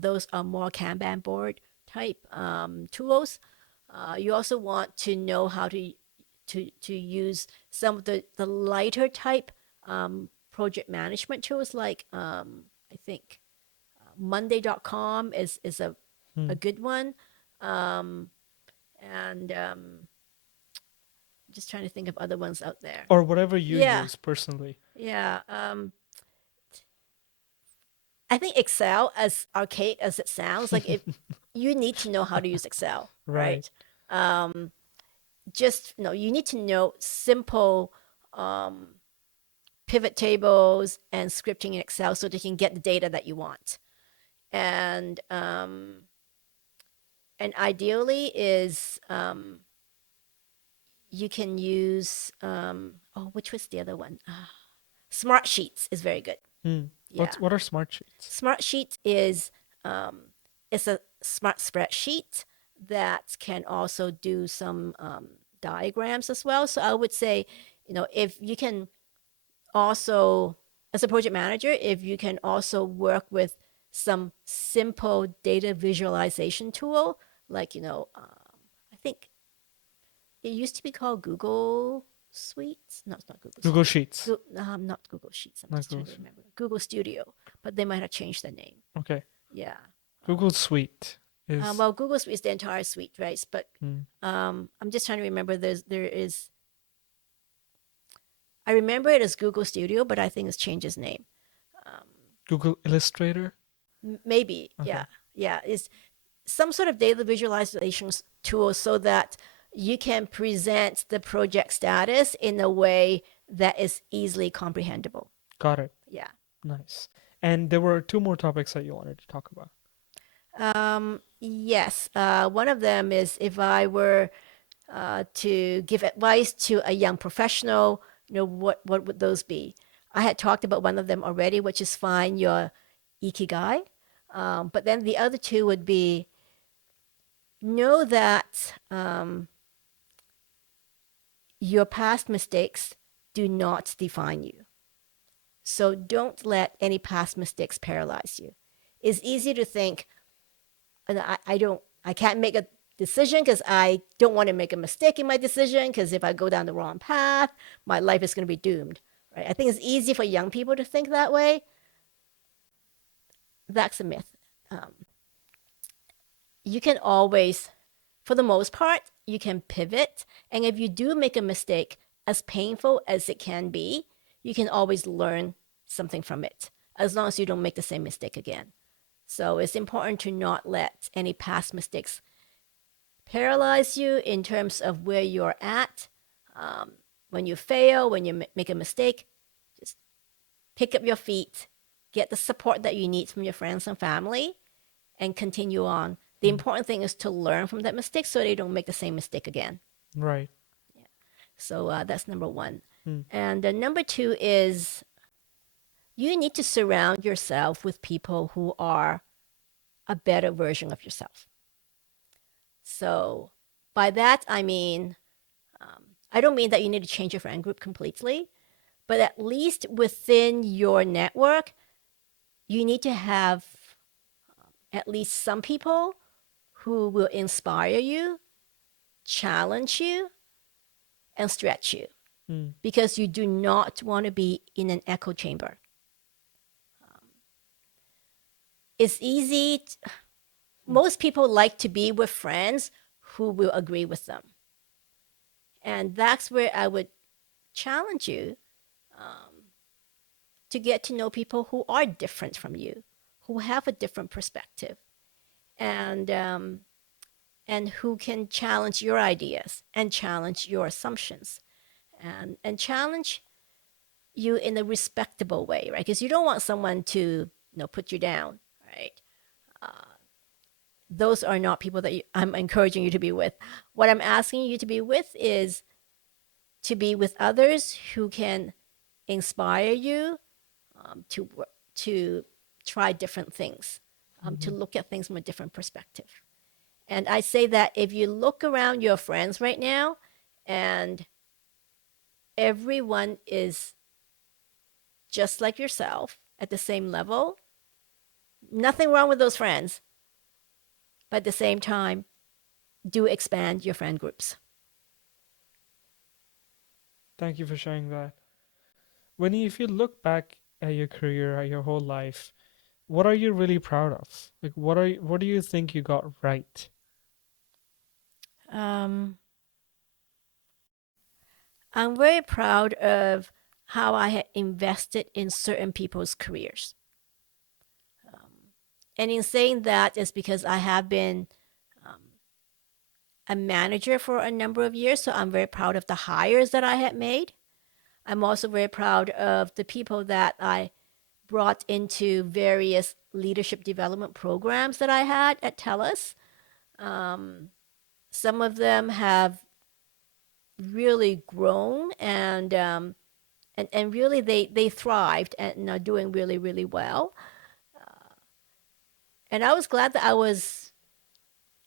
Those are more Kanban board type tools. You also want to know how to use some of the lighter type project management tools like I think Monday.com is a Hmm. good one. Um, and just trying to think of other ones out there. Or whatever you Yeah, use personally. yeah. I think Excel, as archaic as it sounds, like if you need to know how to use Excel, Right. right? Um, just no, you need to know simple um, pivot tables and scripting in Excel so that you can get the data that you want. And ideally is you can use oh, which was the other one? Smart Sheets is very good. Hmm. Yeah. What are smart sheets? Smart Sheet is it's a smart spreadsheet that can also do some diagrams as well. So I would say, if you can also, as a project manager, if you can also work with some simple data visualization tool, like, I think it used to be called Google Suites. No, it's not Google Google Suite. Sheets. Not Google Sheets. I'm Not just trying Google. to remember. Google Studio, but they might have changed their name. Okay. Yeah. Google Suite is. Well, Google Suite is the entire suite, right? But Hmm. I'm just trying to remember. There is. I remember it as Google Studio, but I think it's changed its name. Um, Google Illustrator. maybe, Okay. yeah, yeah. It's some sort of data visualization tool so that you can present the project status in a way that is easily comprehensible. Got it. Yeah. Nice. And there were 2 more topics that you wanted to talk about. Yes. One of them is if I were to give advice to a young professional, what would those be? I had talked about one of them already, which is find your ikigai. But then the other two would be know that your past mistakes do not define you. So don't let any past mistakes paralyze you. It's easy to think, I can't make a decision because I don't want to make a mistake in my decision because if I go down the wrong path, my life is going to be doomed. Right? I think it's easy for young people to think that way. That's a myth. Um, you can always, for the most part, you can pivot. And if you do make a mistake, as painful as it can be, you can always learn something from it, as long as you don't make the same mistake again. So it's important to not let any past mistakes paralyze you in terms of where you're at. When you fail, when you make a mistake, just pick up your feet, get the support that you need from your friends and family, and continue on. The Hmm. important thing is to learn from that mistake so they don't make the same mistake again. Right. Yeah. So that's number one. Hmm. And number two is you need to surround yourself with people who are a better version of yourself. So by that, I mean, I don't mean that you need to change your friend group completely, but at least within your network, you need to have at least some people who will inspire you, challenge you, and stretch you Hmm. because you do not want to be in an echo chamber. It's easy. Most people like to be with friends who will agree with them. And that's where I would challenge you to get to know people who are different from you, who have a different perspective, and who can challenge your ideas and challenge your assumptions, and challenge you in a respectable way, right? Because you don't want someone to put you down, right? those are not people that I'm encouraging you to be with. What I'm asking you to be with is to be with others who can inspire you to try different things, to Hmm. look at things from a different perspective. And I say that if you look around your friends right now, and everyone is just like yourself at the same level, nothing wrong with those friends. But at the same time, do expand your friend groups. Thank you for sharing that. Winnie, if you look back at your career, at your whole life, what are you really proud of? Like, what do you think you got right? Um, I'm very proud of how I had invested in certain people's careers. And in saying that is because I have been um, a manager for a number of years, so I'm very proud of the hires that I had made. I'm also very proud of the people that I brought into various leadership development programs that I had at TELUS. Um, some of them have really grown and really they thrived and are doing really really well. And I was glad that I was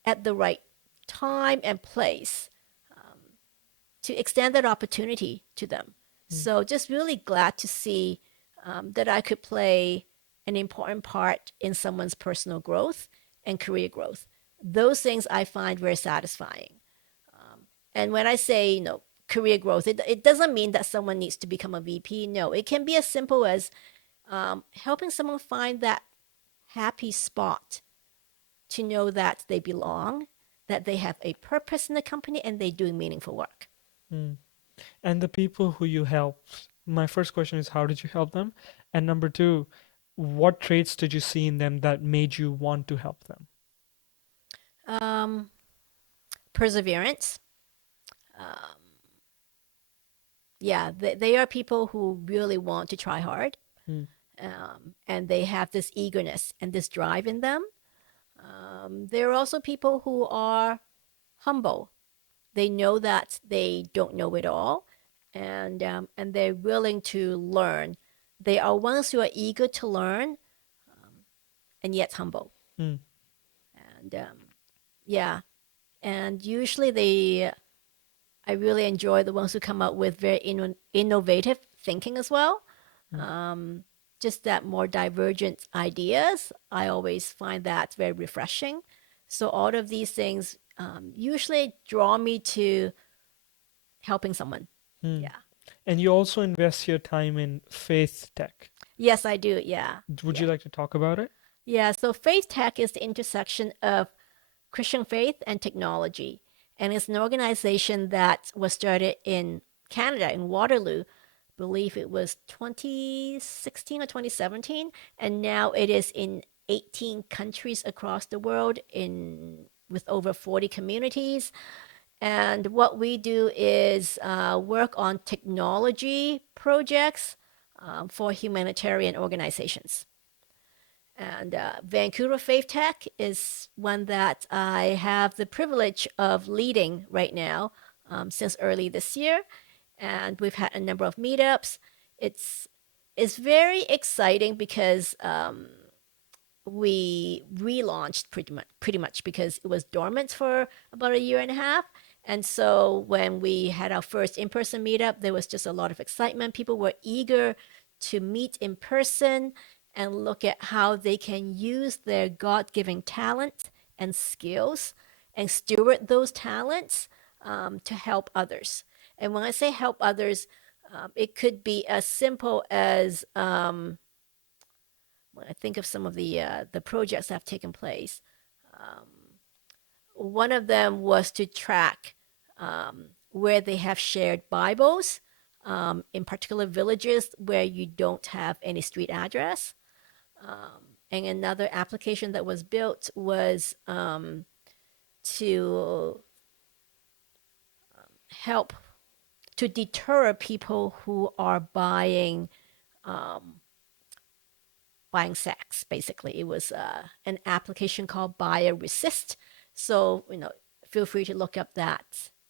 at the right time and place to extend that opportunity to them. Mm, So just really glad to see that I could play an important part in someone's personal growth and career growth. Those things I find very satisfying. And when I say, career growth, it doesn't mean that someone needs to become a VP. No, it can be as simple as helping someone find that happy spot to know that they belong, that they have a purpose in the company, and they're doing meaningful work. mm. And the people who you helped, my first question is, how did you help them? And number two, what traits did you see in them that made you want to help them? Um, Perseverance. Um, yeah, they are people who really want to try hard, Mm, and they have this eagerness and this drive in them. There are also people who are humble. They know that they don't know it all, and they're willing to learn. They are ones who are eager to learn and yet humble. mm, And yeah, and usually I really enjoy the ones who come up with very innovative thinking as well. mm, Um, just that more divergent ideas. I always find that very refreshing. So all of these things usually draw me to helping someone. mm. Yeah. And you also invest your time in faith tech. Yes, I do. Yeah. Would Yeah. you like to talk about it? Yeah. So FaithTech is the intersection of Christian faith and technology. And it's an organization that was started in Canada, in Waterloo. I believe it was 2016 or 2017. And now it is in 18 countries across the world in with over 40 communities. And what we do is work on technology projects for humanitarian organizations. And Vancouver Faith Tech is one that I have the privilege of leading right now since early this year. And we've had a number of meetups. It's, it's very exciting because we relaunched pretty much because it was dormant for about a year and a half. And so when we had our first in-person meetup, there was just a lot of excitement. People were eager to meet in person and look at how they can use their God-given talent and skills and steward those talents to help others. And when I say help others, it could be as simple as when I think of some of the projects that have taken place, one of them was to track where they have shared Bibles in particular villages where you don't have any street address. And another application that was built was to help to deter people who are buying buying sex. Basically, it was an application called Buyer Resist. So feel free to look up that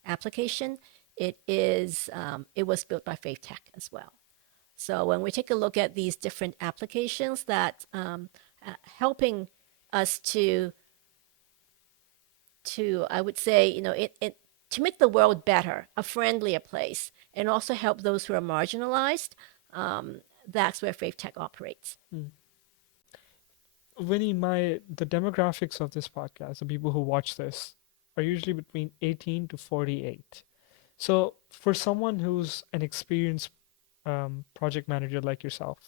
application. It was built by FaithTech as well. So when we take a look at these different applications that helping us to I would say to make the world better, a friendlier place, and also help those who are marginalized. That's where FaithTech operates. Mm. Winnie, the demographics of this podcast, the people who watch this, are usually between 18 to 48. So for someone who's an experienced project manager like yourself,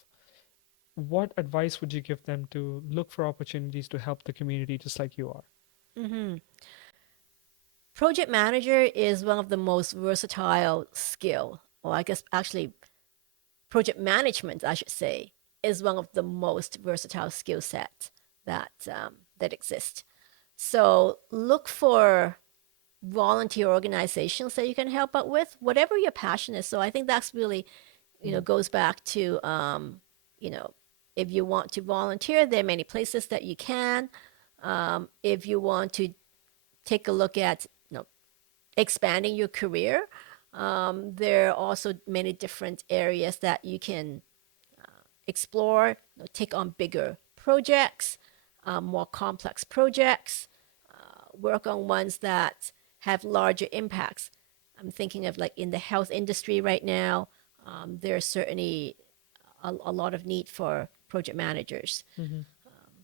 what advice would you give them to look for opportunities to help the community just like you are? Mm-hmm. Project manager is one of the most versatile skill, or I guess actually project management, I should say, is one of the most versatile skill sets that exist. So look for volunteer organizations that you can help out with, whatever your passion is. So I think that's really, goes back to, you know, if you want to volunteer, there are many places that you can. If you want to take a look at, expanding your career, there are also many different areas that you can explore, take on bigger projects, more complex projects, work on ones that have larger impacts. I'm thinking of like in the health industry right now, there's certainly a lot of need for project managers. Mm-hmm.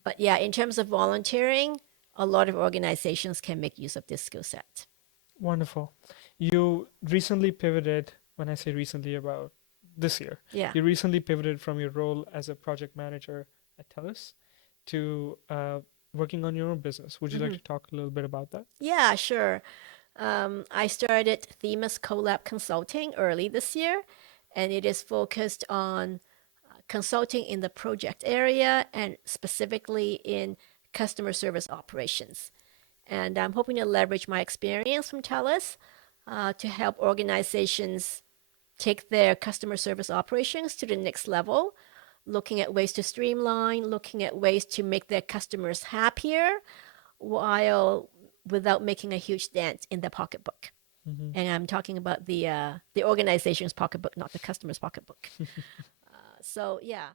But yeah, in terms of volunteering, a lot of organizations can make use of this skill set. Wonderful. You recently pivoted, when I say recently, about this year, Yeah. you recently pivoted from your role as a project manager at TELUS to working on your own business. Would you like Mm-hmm. to talk a little bit about that? Yeah, sure. I started Themis Collab Consulting early this year, and it is focused on consulting in the project area and specifically in customer service operations. And I'm hoping to leverage my experience from TELUS to help organizations take their customer service operations to the next level, looking at ways to streamline, looking at ways to make their customers happier while without making a huge dent in their pocketbook. Mm-hmm. And I'm talking about the organization's pocketbook, not the customer's pocketbook. So yeah.